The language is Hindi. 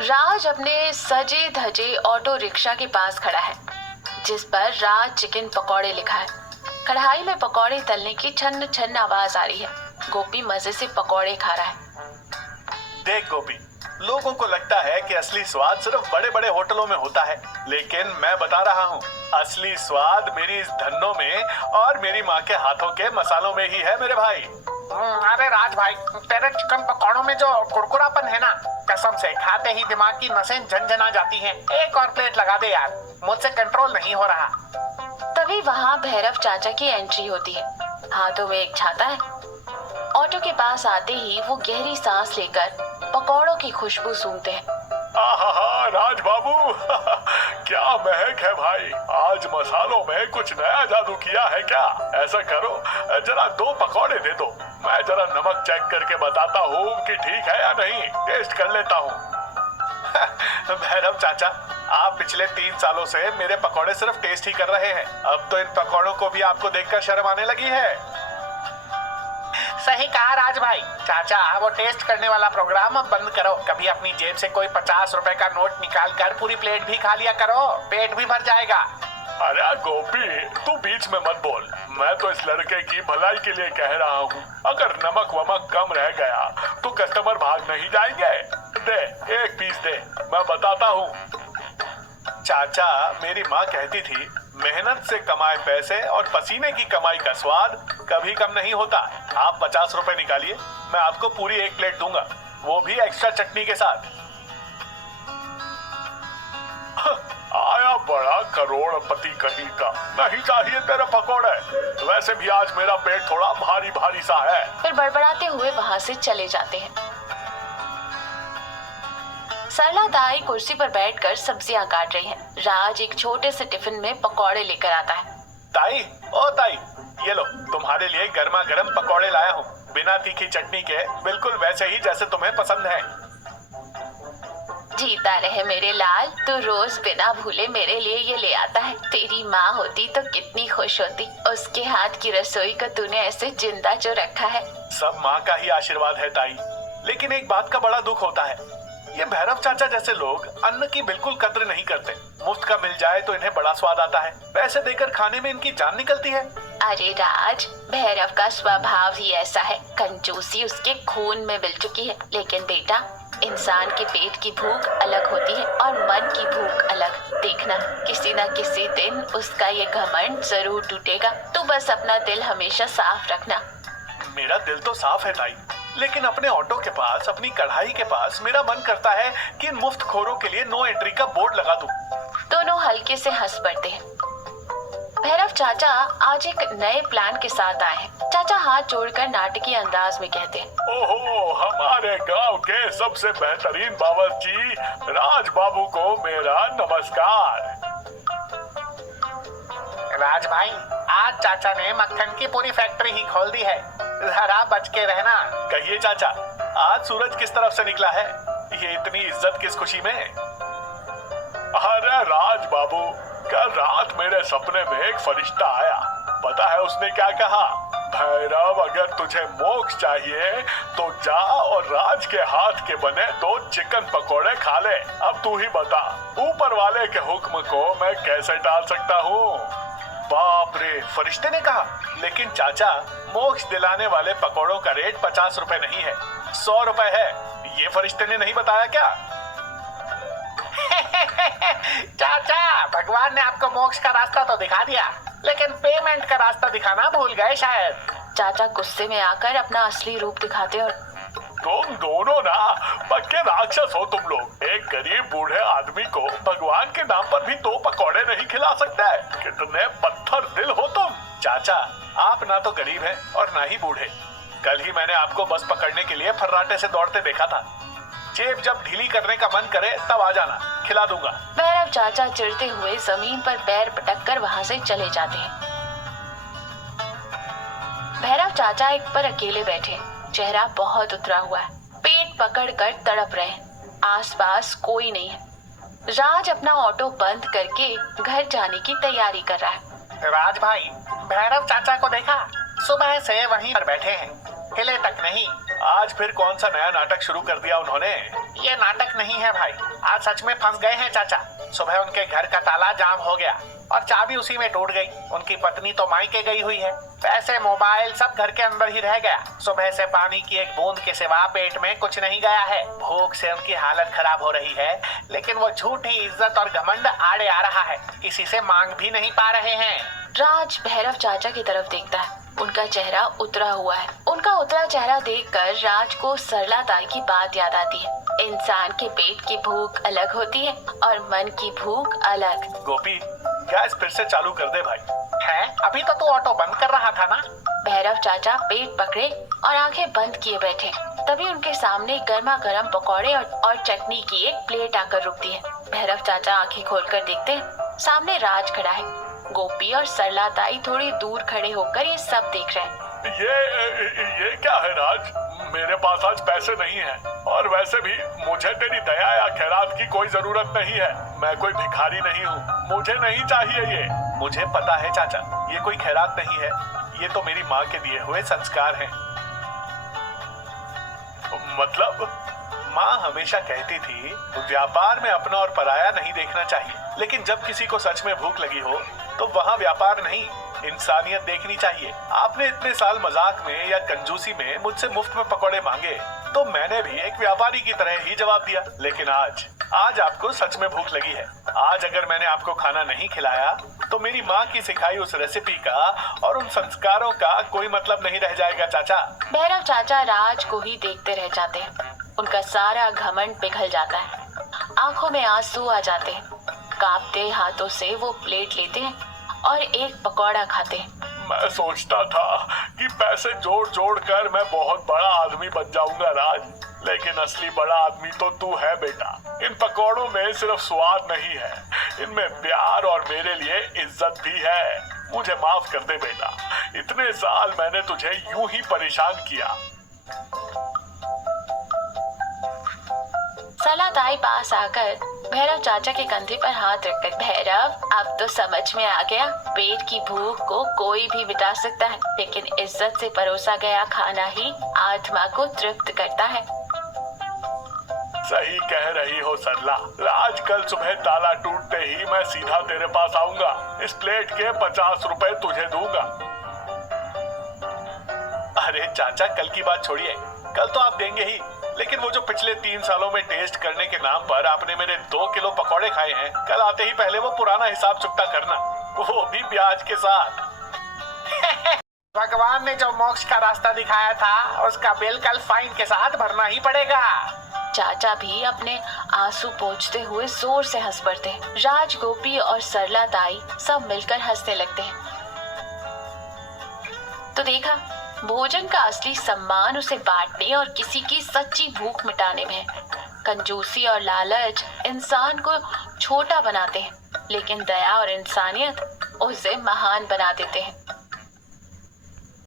राज अपने सजे धजे ऑटो रिक्शा के पास खड़ा है, जिस पर राज चिकन पकौड़े लिखा है। कढ़ाई में पकौड़े तलने की छन छन आवाज आ रही है। गोपी मजे से पकौड़े खा रहा है। देख गोपी, लोगों को लगता है कि असली स्वाद सिर्फ बड़े बड़े होटलों में होता है, लेकिन मैं बता रहा हूँ, असली स्वाद मेरी इस धन्नों में और मेरी माँ के हाथों के मसालों में ही है मेरे भाई। अरे राज भाई, तेरे चिकन पकौड़ों में जो कुरकुरापन है ना, कसम से खाते ही दिमाग की नसें झनझना जाती हैं। एक और प्लेट लगा दे यार, मुझसे कंट्रोल नहीं हो रहा। तभी वहाँ भैरव चाचा की एंट्री होती है। हाथों में एक छाता है। ऑटो के पास आते ही वो गहरी सांस लेकर पकौड़ों की खुशबू सूंघते हैं। आहा, राज बाबू क्या महक है भाई। आज मसालों में कुछ नया जादू किया है क्या? ऐसा करो, जरा 2 पकौड़े दे दो, मैं जरा नमक चेक करके बताता हूँ कि ठीक है या नहीं। टेस्ट कर लेता हूँ। भैरव चाचा, आप पिछले 3 सालों से मेरे पकौड़े सिर्फ टेस्ट ही कर रहे हैं, अब तो इन पकौड़ों को भी आपको देखकर शर्म आने लगी है। सही कहा राज भाई। चाचा, वो टेस्ट करने वाला प्रोग्राम अब बंद करो। कभी अपनी जेब से कोई 50 रुपए का नोट निकाल कर पूरी प्लेट भी खा लिया करो, पेट भी भर जाएगा। अरे गोपी, तू बीच में मत बोल, मैं तो इस लड़के की भलाई के लिए कह रहा हूँ। अगर नमक वमक कम रह गया तो कस्टमर भाग नहीं जाएंगे। दे, 1 पीस दे, मैं बताता हूँ। चाचा, मेरी माँ कहती थी, मेहनत से कमाए पैसे और पसीने की कमाई का स्वाद कभी कम नहीं होता। आप 50 रुपए निकालिए, मैं आपको पूरी 1 प्लेट दूंगा, वो भी एक्स्ट्रा चटनी के साथ। आया बड़ा करोड़पति कहीं का, नहीं चाहिए तेरे पकौड़े। वैसे भी आज मेरा पेट थोड़ा भारी भारी सा है। फिर बड़बड़ाते हुए वहाँ से चले जाते हैं। सरला दाई कुर्सी पर बैठकर सब्जियां काट रही है। राज एक छोटे से टिफिन में पकौड़े लेकर आता है। ताई, ओ ताई, ये लो, तुम्हारे लिए गर्मा गर्म पकौड़े लाया हूँ, बिना तीखी चटनी के, बिल्कुल वैसे ही जैसे तुम्हें पसंद है। जीता रहे मेरे लाल, तू रोज बिना भूले मेरे लिए ये ले आता है। तेरी माँ होती तो कितनी खुश होती। उसके हाथ की रसोई को तूने ऐसे जिंदा जो रखा है। सब माँ का ही आशीर्वाद है ताई, लेकिन एक बात का बड़ा दुख होता है, ये भैरव चाचा जैसे लोग अन्न की बिल्कुल कद्र नहीं करते। मुफ्त का मिल जाए तो इन्हें बड़ा स्वाद आता है, पैसे देकर खाने में इनकी जान निकलती है। अरे राज, भैरव का स्वभाव ही ऐसा है। कंजूसी उसके खून में मिल चुकी है। लेकिन बेटा, इंसान के पेट की भूख अलग होती है और मन की भूख अलग। देखना, किसी न किसी दिन उसका ये घमंड जरूर टूटेगा। तू बस अपना दिल हमेशा साफ रखना। मेरा दिल तो साफ है ताई, लेकिन अपने ऑटो के पास, अपनी कढ़ाई के पास मेरा मन करता है कि इन मुफ्त खोरों के लिए नो एंट्री का बोर्ड लगा दूं। दोनों हल्के से हंस पड़ते हैं। भैरव चाचा आज एक नए प्लान के साथ आए हैं। चाचा हाथ जोड़कर नाटकीय अंदाज में कहते हैं, ओहो, हमारे गांव के सबसे बेहतरीन बावर्ची राज बाबू को मेरा नमस्कार। राज भाई, आज चाचा ने मक्खन की पूरी फैक्ट्री ही खोल दी है, जरा बच के रहना। कहिए चाचा, आज सूरज किस तरफ से निकला है? ये इतनी इज्जत किस खुशी में? अरे राज बाबू, कल रात मेरे सपने में एक फरिश्ता आया। पता है उसने क्या कहा? भैरव, अगर तुझे मोक्ष चाहिए तो जा और राज के हाथ के बने 2 चिकन पकोड़े खा ले। अब तू ही बता, ऊपर वाले के हुक्म को मैं कैसे टाल सकता हूँ? बाप रे, फरिश्ते ने कहा। लेकिन चाचा, मोक्ष दिलाने वाले पकौड़ों का रेट 50 रुपए नहीं है, 100 रुपए है। ये फरिश्ते ने नहीं बताया क्या? चाचा, भगवान ने आपको मोक्ष का रास्ता तो दिखा दिया, लेकिन पेमेंट का रास्ता दिखाना भूल गए शायद। चाचा गुस्से में आकर अपना असली रूप दिखाते हैं और तुम दोनों ना पक्के राक्षस हो तुम लोग। एक गरीब बूढ़े आदमी को भगवान के नाम पर भी 2 पकौड़े नहीं खिला सकते। कितने पत्थर दिल हो तुम। चाचा, आप ना तो गरीब हैं और ना ही बूढ़े। कल ही मैंने आपको बस पकड़ने के लिए फर्राटे से दौड़ते देखा था। जेब जब ढीली करने का मन करे तब आ जाना, खिला दूंगा। भैरव चाचा चिढ़ते हुए जमीन पर पैर पटक कर वहाँ से चले जाते हैं। भैरव चाचा एक पर अकेले बैठे, चेहरा बहुत उतरा हुआ है, पेट पकड़कर तड़प रहे हैं। आसपास कोई नहीं है। राज अपना ऑटो बंद करके घर जाने की तैयारी कर रहा है। राज भाई, भैरव चाचा को देखा? सुबह से वहीं पर बैठे हैं, हिले तक नहीं। आज फिर कौन सा नया नाटक शुरू कर दिया उन्होंने? ये नाटक नहीं है भाई, आज सच में फंस गए हैं चाचा। सुबह उनके घर का ताला जाम हो गया और चाबी उसी में टूट गई। उनकी पत्नी तो मायके गई हुई है, पैसे मोबाइल सब घर के अंदर ही रह गया। सुबह से पानी की एक बूंद के सिवा पेट में कुछ नहीं गया है। भूख से उनकी हालत खराब हो रही है, लेकिन वो झूठी इज्जत और घमंड आड़े आ रहा है, किसी से मांग भी नहीं पा रहे हैं। राज भैरव चाचा की तरफ देखता है। उनका चेहरा उतरा हुआ है। उनका उतरा चेहरा देखकर राज को सरला ताई की बात याद आती है। इंसान के पेट की भूख अलग होती है और मन की भूख अलग। गोपी, गैस फिर से चालू कर दे भाई। है, अभी तो तू ऑटो बंद कर रहा था ना। भैरव चाचा पेट पकड़े और आंखें बंद किए बैठे। तभी उनके सामने गर्मा गर्म पकौड़े और चटनी की एक प्लेट आकर रुकती है। भैरव चाचा आंखें खोलकर देखते हैं, सामने राज खड़ा है। गोपी और सरला ताई थोड़ी दूर खड़े होकर ये सब देख रहे हैं। ये क्या है राज? मेरे पास आज पैसे नहीं है, और वैसे भी मुझे तेरी दया या खैरात की कोई जरूरत नहीं है। मैं कोई भिखारी नहीं हूँ, मुझे नहीं चाहिए ये। मुझे पता है चाचा, ये कोई खैरात नहीं है, ये तो मेरी माँ के दिए हुए संस्कार हैं। मतलब माँ हमेशा कहती थी व्यापार में अपना और पराया नहीं देखना चाहिए, लेकिन जब किसी को सच में भूख लगी हो तो वहाँ व्यापार नहीं, इंसानियत देखनी चाहिए। आपने इतने साल मजाक में या कंजूसी में मुझसे मुफ्त में पकौड़े मांगे, तो मैंने भी एक व्यापारी की तरह ही जवाब दिया। लेकिन आज आपको सच में भूख लगी है। आज अगर मैंने आपको खाना नहीं खिलाया तो मेरी माँ की सिखाई उस रेसिपी का और उन संस्कारों का कोई मतलब नहीं रह जाएगा चाचा। भैरव चाचा राज को ही देखते रह जाते हैं। उनका सारा घमंड पिघल जाता है, आंखों में आंसू आ जाते हैं। कांपते हाथों से वो प्लेट लेते हैं और एक पकौड़ा खाते हैं। मैं सोचता था कि पैसे जोड़ जोड़ कर मैं बहुत बड़ा आदमी बन जाऊंगा राज, लेकिन असली बड़ा आदमी तो तू है बेटा। इन पकौड़ों में सिर्फ स्वाद नहीं है, इनमें प्यार और मेरे लिए इज्जत भी है। मुझे माफ कर दे बेटा, इतने साल मैंने तुझे यूं ही परेशान किया। सरला ताई पास आकर भैरव चाचा के कंधे पर हाथ रखकर, भैरव अब तो समझ में आ गया, पेट की भूख को कोई भी मिटा सकता है, लेकिन इज्जत से परोसा गया खाना ही आत्मा को तृप्त करता है। सही कह रही हो सरला। आज कल सुबह ताला टूटते ही मैं सीधा तेरे पास आऊंगा। इस प्लेट के 50 रुपए तुझे दूंगा। अरे चाचा, कल की बात छोड़िए, कल तो आप देंगे ही, लेकिन वो जो पिछले 3 सालों में टेस्ट करने के नाम पर आपने मेरे 2 किलो पकौड़े खाए हैं, कल आते ही पहले वो पुराना हिसाब चुकता करना, वो भी ब्याज के साथ। भगवान ने जो मोक्ष का रास्ता दिखाया था, उसका बिल कल फाइन के साथ भरना ही पड़ेगा। चाचा भी अपने आंसू पोंछते हुए जोर से हंस पड़ते हैं। राज, गोपी और सरला ताई सब मिलकर हंसने लगते हैं। तो देखा, भोजन का असली सम्मान उसे बांटने और किसी की सच्ची भूख मिटाने में है। कंजूसी और लालच इंसान को छोटा बनाते हैं, लेकिन दया और इंसानियत उसे महान बना देते हैं।